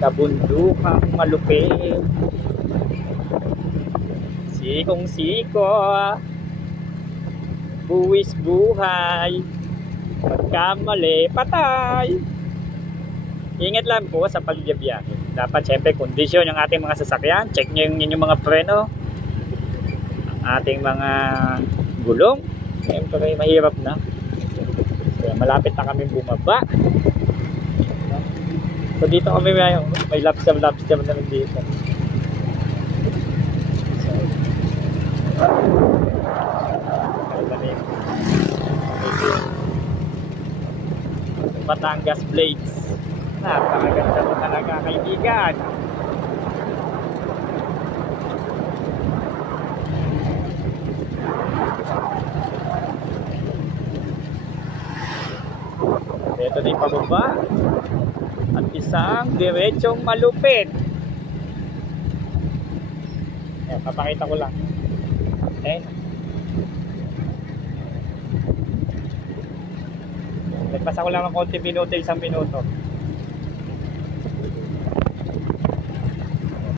kabundukang malupit. Sikong siko, buwis buhay, pagkamali patay. Ingat lang po sa pagbibiyahe. Dapat syempre kondisyon yung ating mga sasakyan. Check nyo yung inyong mga preno, ang ating mga gulong. Siyempre mahirap na. So, malapit na kami bumaba. So dito kami may lobster na dito. Batangas Blades. Napakaganda ito talaga, kaibigan. Ito na yung pababa. At isang diretsong malupit. Ayan, papakita ko lang. Okay. Nagpasa ko lang ng konti minuto, isang minuto.